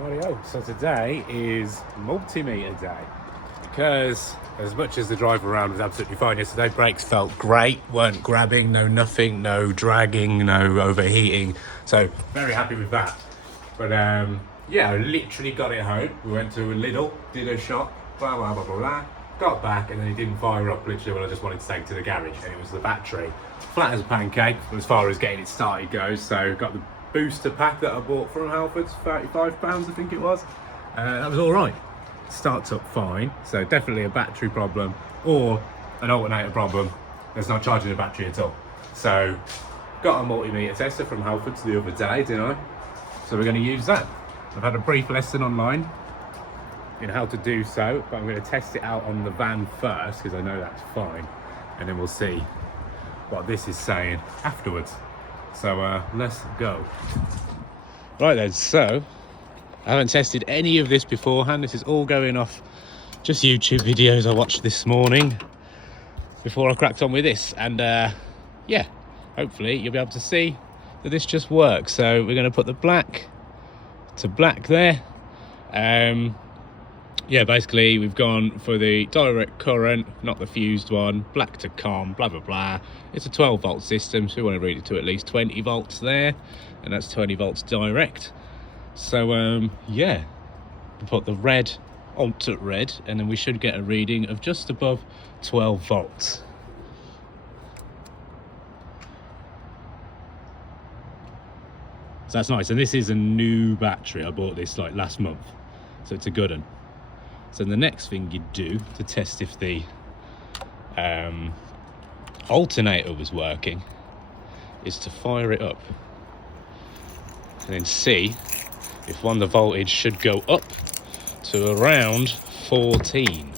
Rightio, so today is multimeter day because as much as the drive around was absolutely fine yesterday, brakes felt great, weren't grabbing, no nothing, no dragging, no overheating, so very happy with that. But yeah, I literally got it home. We went to a Lidl, did a shop, blah blah blah blah blah, got back and then it didn't fire up literally when I just wanted to take it to the garage, and it was the battery. Flat as a pancake as far as getting it started goes, so got the booster pack that I bought from Halfords, £35 I think it was. That was all right. Starts up fine, so definitely a battery problem or an alternator problem. It's not charging the battery at all. So got a multimeter tester from Halfords the other day, didn't I? So we're going to use that. I've had a brief lesson online in how to do so, but I'm going to test it out on the van first because I know that's fine, and then we'll see what this is saying afterwards. So let's go. Right then, so I haven't tested any of this beforehand. This is all going off just YouTube videos I watched this morning before I cracked on with this. And yeah, hopefully you'll be able to see that this just works. So we're going to put the black to black there. Yeah, basically we've gone for the direct current, not the fused one, black to COM, blah blah blah. It's a 12 volt system, so we want to read it to at least 20 volts there, and that's 20 volts direct. So yeah, we put the red onto red, and then we should get a reading of just above 12 volts. So that's nice, and this is a new battery. I bought this like last month, so it's a good one. So the next thing you do to test if the alternator was working is to fire it up and then see if the voltage should go up to around 14.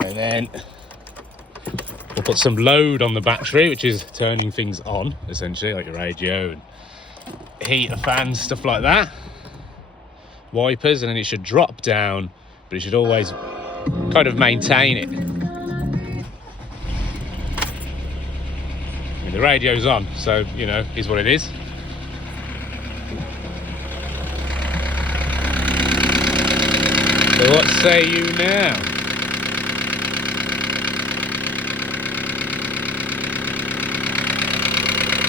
And then we'll put some load on the battery, which is turning things on, essentially, like your radio and heater, fans, stuff like that. Wipers, and then it should drop down, but it should always kind of maintain it. I mean, the radio's on, so you know, is what it is. So what say you now?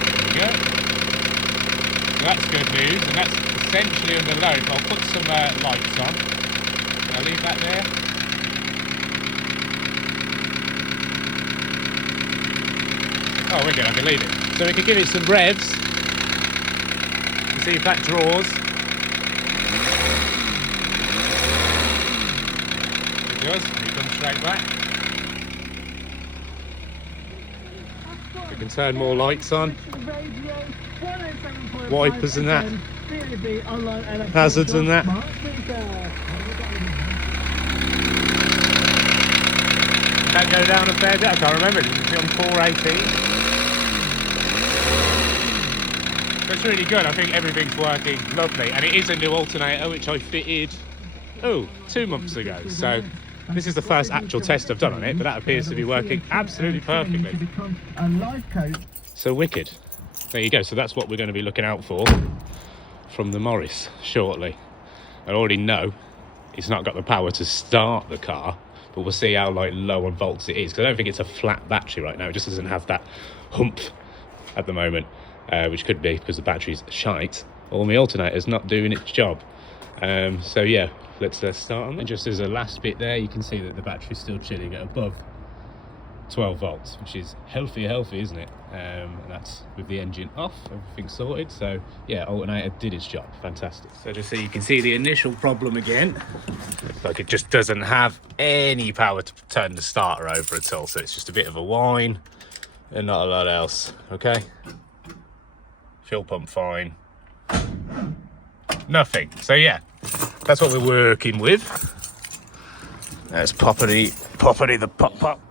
There we go. So that's good news, and that's essentially under load. I'll put some lights on. Can I leave that there? Oh, wicked, I can leave it. So we can give it some revs and see if that draws. It does, and it comes straight back. We can turn more lights on. Wipers and that. Hazards and that. That go down a fair bit. I can't remember. It's on 418. So it's really good. I think everything's working lovely, and it is a new alternator which I fitted 2 months ago. So this is the first actual test I've done on it, but that appears to be working absolutely perfectly. So wicked. There you go. So that's what we're going to be looking out for from the Morris shortly. I already know it's not got the power to start the car, but we'll see how like low on volts it is, because I don't think it's a flat battery right now. It just doesn't have that hump at the moment, which could be because the battery's shite or the alternator's not doing its job. So yeah, let's start on that. And just as a last bit there, you can see that the battery's still chilling at above 12 volts, which is healthy, isn't it? And that's with the engine off, everything's sorted. So yeah, alternator did its job, fantastic. So just so you can see the initial problem again, like it just doesn't have any power to turn the starter over at all. So it's just a bit of a whine and not a lot else. Okay, fuel pump fine, nothing. So yeah, that's what we're working with. There's poppity the pop.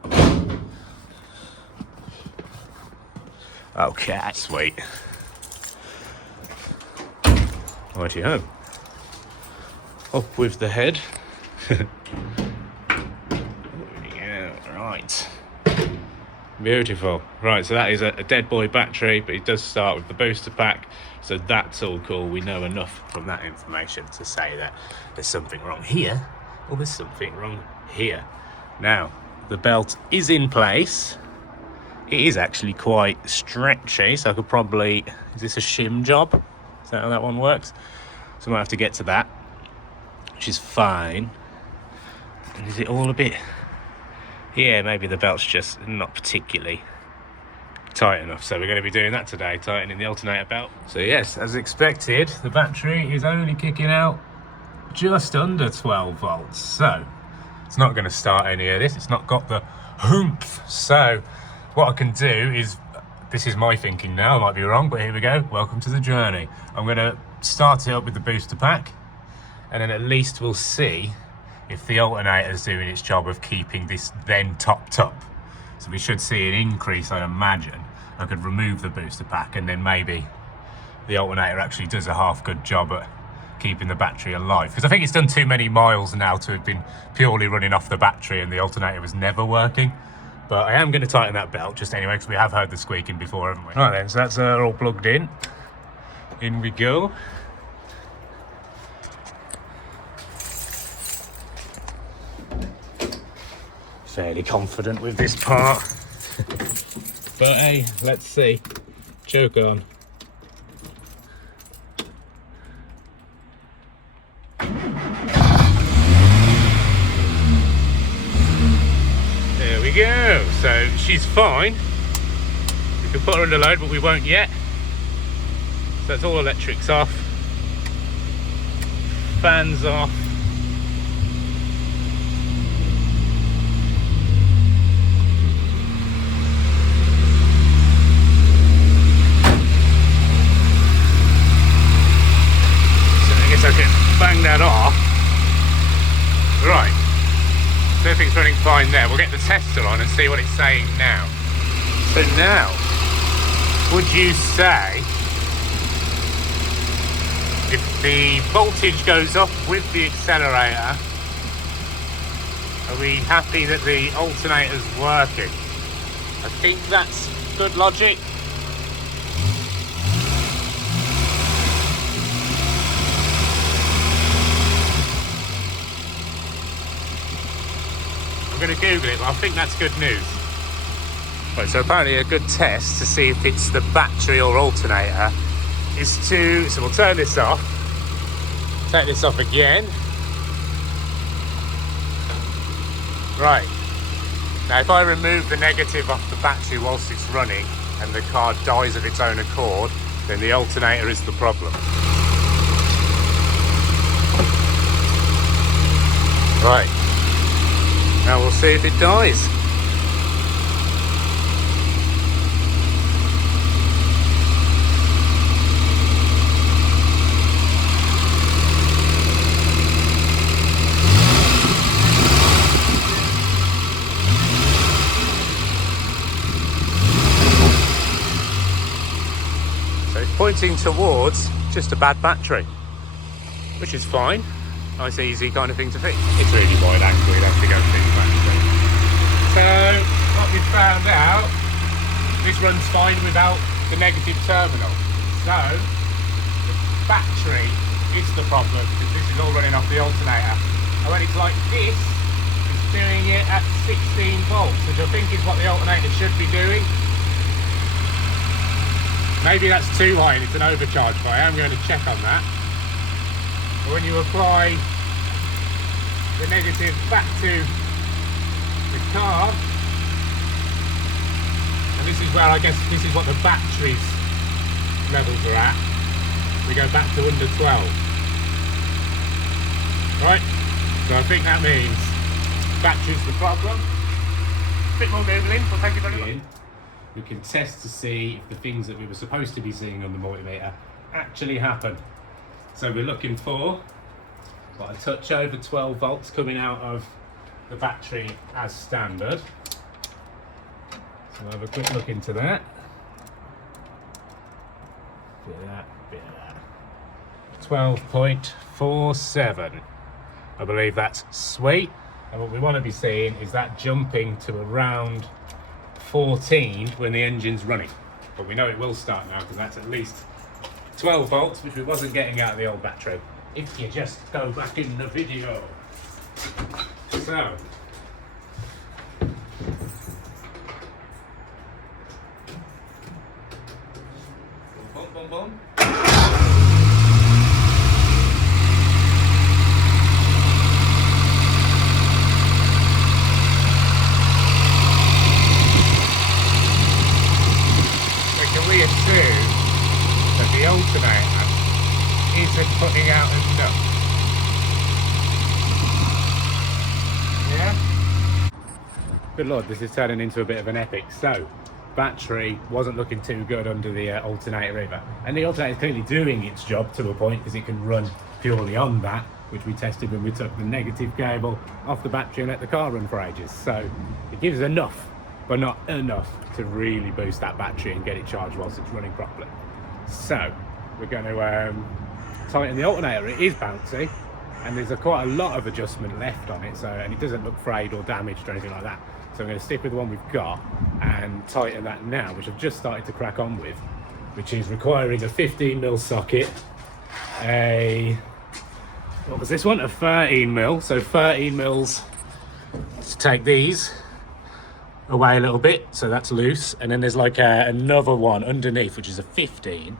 Okay, sweet. Righty-ho. Up with the head. Yeah, right. Beautiful. Right, so that is a dead boy battery, but it does start with the booster pack So that's all cool. We know enough from that information to say that there's something wrong here, or there's something wrong here. Now, the belt is in place. It is actually quite stretchy, so I could probably... Is this a shim job? Is that how that one works? So I might have to get to that, which is fine. And is it all a bit... Yeah, maybe the belt's just not particularly tight enough, so we're going to be doing that today, tightening the alternator belt. So yes, as expected, the battery is only kicking out just under 12 volts, so it's not going to start any of this. It's not got the oomph. So what I can do is, this is my thinking now, I might be wrong, but here we go. Welcome to the journey. I'm going to start it up with the booster pack, and then at least we'll see if the alternator is doing its job of keeping this then topped up. So we should see an increase, I imagine. I could remove the booster pack, and then maybe the alternator actually does a half good job at keeping the battery alive. Because I think it's done too many miles now to have been purely running off the battery and the alternator was never working. But I am going to tighten that belt just anyway, because we have heard the squeaking before, haven't we? Right then, so that's all plugged in. In we go. Fairly confident with this part. But hey, let's see. Choke on. There we go. So she's fine. We can put her under load, but we won't yet. So that's all electrics off. Fans off. I can bang that off. Right, so everything's running fine there. We'll get the tester on and see what it's saying now. So now, would you say if the voltage goes up with the accelerator, are we happy that the alternator's working? I think that's good logic. I'm going to Google it, but I think that's good news. Right, so apparently a good test to see if it's the battery or alternator is to... So we'll turn this off. Take this off again. Right. Now if I remove the negative off the battery whilst it's running and the car dies of its own accord, then the alternator is the problem. Right. Now we'll see if it dies. So it's pointing towards just a bad battery, which is fine. Nice, easy kind of thing to fix. It's really wide angle, you'd have to go fix that. So, what we found out, this runs fine without the negative terminal. So, the battery is the problem, because this is all running off the alternator. And when it's like this, it's doing it at 16 volts, which I think is what the alternator should be doing. Maybe that's too high and it's an overcharge, but I am going to check on that. When you apply the negative back to the car, and this is where I guess this is what the battery's levels are at, we go back to under 12. Right, so I think that means battery's the problem. A bit more Googling, but thank you very much. We can test to see if the things that we were supposed to be seeing on the multimeter actually happen. So we're looking for a touch over 12 volts coming out of the battery as standard. So we'll have a quick look into that. Bit of that, bit of that. 12.47. I believe that's sweet. And what we want to be seeing is that jumping to around 14 when the engine's running. But we know it will start now because that's at least 12 volts, which we wasn't getting out of the old battery. If you just go back in the video. So. Boom, boom, boom. We assume that the alternator isn't putting out enough. Yeah? Good lord, this is turning into a bit of an epic. So, battery wasn't looking too good under the alternator either. And the alternator is clearly doing its job to a point because it can run purely on that, which we tested when we took the negative cable off the battery and let the car run for ages. So, it gives enough, but not enough to really boost that battery and get it charged whilst it's running properly. So we're going to tighten the alternator. It is bouncy and there's quite a lot of adjustment left on it, so, and it doesn't look frayed or damaged or anything like that. So I'm going to stick with the one we've got and tighten that now, which I've just started to crack on with, which is requiring a 15mm socket, what was this one? A 13mm, so 13mm to take these away a little bit, so that's loose, and then there's like another one underneath which is a 15.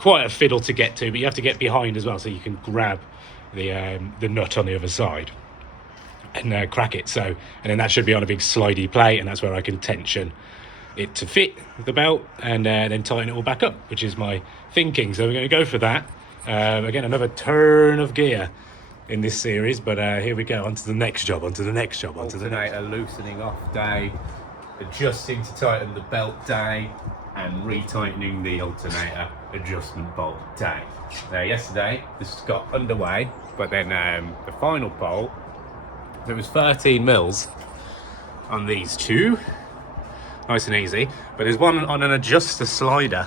Quite a fiddle to get to, but you have to get behind as well so you can grab the nut on the other side and crack it. So, and then that should be on a big slidey plate, and that's where I can tension it to fit the belt and then tighten it all back up, which is my thinking. So we're going to go for that. Again, another turn of gear in this series, but here we go, onto the next job, onto the next job, onto the next. Alternator loosening off day, adjusting to tighten the belt day, and retightening the alternator adjustment bolt day. Now yesterday this got underway, but then the final bolt, there was 13mm on these two, nice and easy, but there's one on an adjuster slider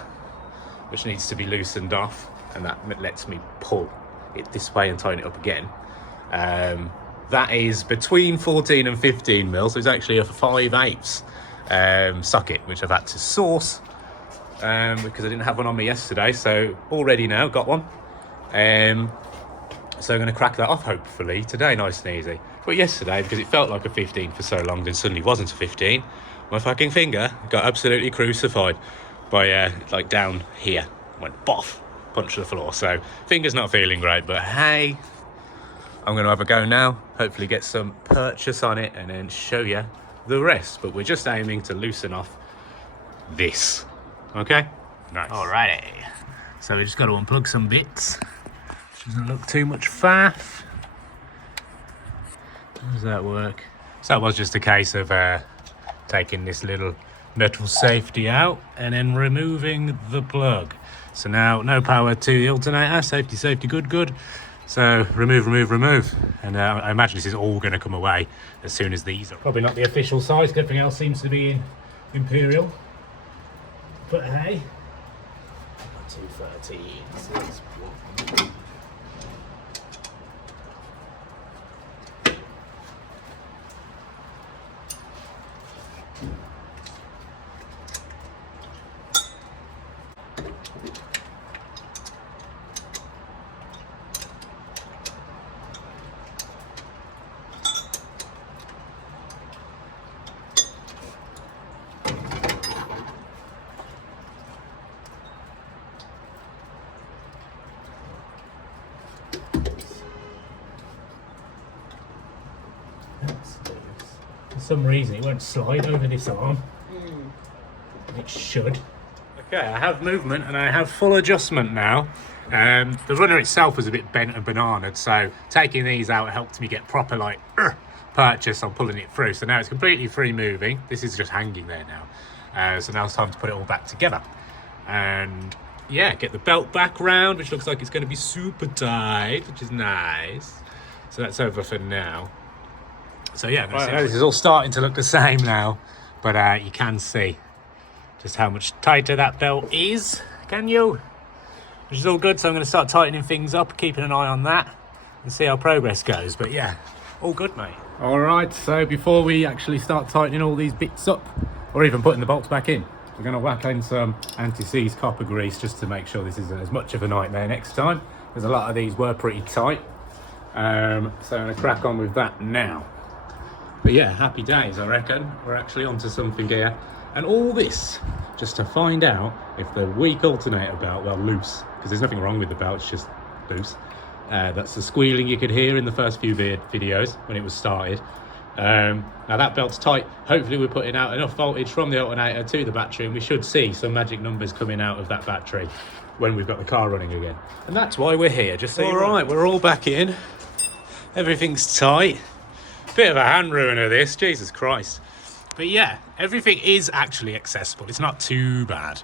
which needs to be loosened off, and that lets me pull it this way and tighten it up again. That is between 14 and 15mm, so it's actually a 5/8 socket, which I've had to source because I didn't have one on me yesterday. So all ready now, got one. So I'm going to crack that off hopefully today, nice and easy. But yesterday, because it felt like a 15 for so long, then suddenly wasn't a 15, my fucking finger got absolutely crucified by like down here, went boff, punched the floor. So finger's not feeling great, but hey, I'm going to have a go now, hopefully get some purchase on it and then show you the rest. But we're just aiming to loosen off this. Okay? Nice. Alrighty. So we just got to unplug some bits. Doesn't look too much faff. How does that work? So that was just a case of taking this little metal safety out and then removing the plug. So now no power to the alternator, safety, good. So remove. And I imagine this is all going to come away as soon as these are. Probably not the official size, everything else seems to be in Imperial. But hey, 213. For some reason it won't slide over this arm. It should. Okay, I have movement and I have full adjustment now. The runner itself was a bit bent and bananaed, so taking these out helped me get proper like purchase on pulling it through. So now it's completely free moving. This is just hanging there now. So now it's time to put it all back together. And yeah, get the belt back round, which looks like it's going to be super tight, which is nice. So that's over for now. So yeah, this is all starting to look the same now, but you can see just how much tighter that belt is, can you? Which is all good, so I'm going to start tightening things up, keeping an eye on that, and see how progress goes. But yeah, all good, mate. All right, so before we actually start tightening all these bits up, or even putting the bolts back in, We're going to whack in some anti-seize copper grease just to make sure this isn't as much of a nightmare next time, because a lot of these were pretty tight. So I'm going to crack on with that now. But yeah, happy days, I reckon. We're actually onto something here. And all this just to find out if the weak alternator belt, well, loose, because there's nothing wrong with the belt, it's just loose. That's the squealing you could hear in the first few videos when it was started. Now that belt's tight. Hopefully we're putting out enough voltage from the alternator to the battery, and we should see some magic numbers coming out of that battery when we've got the car running again. And that's why we're here, just so you're right. We're all back in. Everything's tight. Bit of a hand ruiner this, Jesus Christ. But yeah, everything is actually accessible. It's not too bad.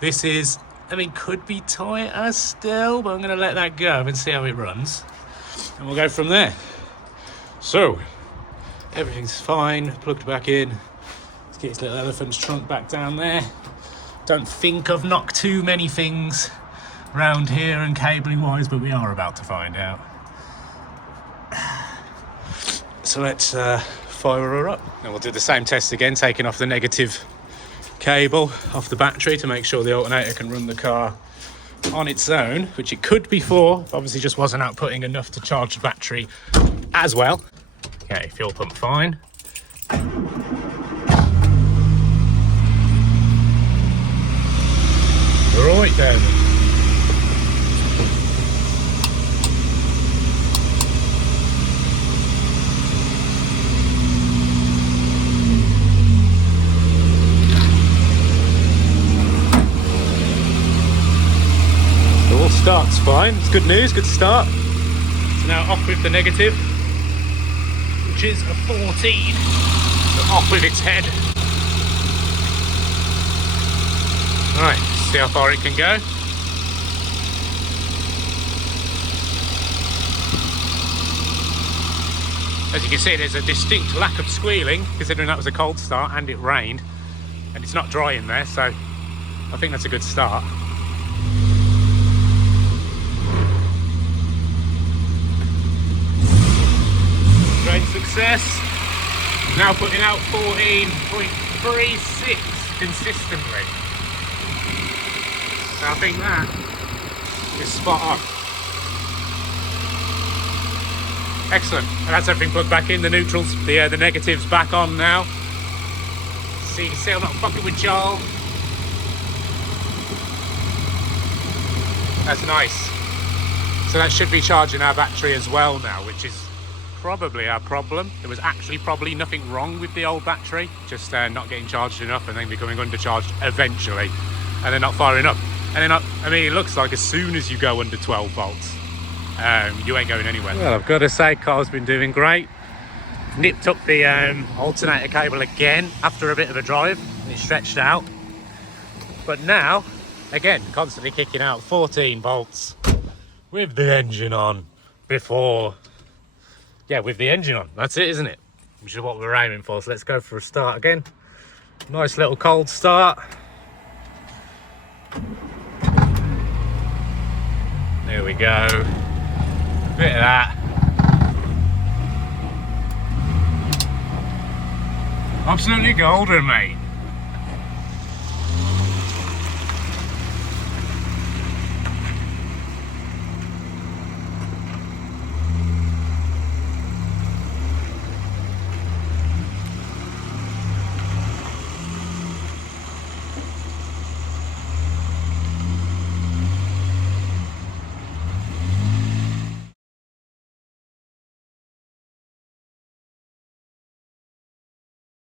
This is, I mean, could be tighter still, but I'm going to let that go and see how it runs. And we'll go from there. So, everything's fine, plugged back in. Let's get his little elephant's trunk back down there. Don't think I've knocked too many things around here and cabling wise, but we are about to find out. So let's fire her up. And we'll do the same test again, taking off the negative cable off the battery to make sure the alternator can run the car on its own, which it could before, obviously just wasn't outputting enough to charge the battery as well. Okay, fuel pump fine. Right then. It all starts fine. It's good news, good start. So now off with the negative, which is a 14. So off with its head. Right, see how far it can go. As you can see, there's a distinct lack of squealing, considering that was a cold start and it rained. And it's not dry in there, so I think that's a good start. Great success. Now putting out 14.36 consistently. So I think that is spot on. Excellent. And that's everything plugged back in. The neutrals, the negatives back on now. So you can see I'm not fucking with Joel. That's nice. So that should be charging our battery as well now, which is probably our problem. There was actually probably nothing wrong with the old battery, just not getting charged enough and then becoming undercharged eventually, and then not firing up. And then, I mean, it looks like as soon as you go under 12 volts, you ain't going anywhere. Well, I've got to say, car's been doing great. Nipped up the alternator cable again after a bit of a drive, and it stretched out. But now, again, constantly kicking out 14 volts with the engine on before. Yeah, with the engine on. That's it, isn't it? Which is what we're aiming for. So let's go for a start again. Nice little cold start. There we go. Bit of that. Absolutely golden, mate.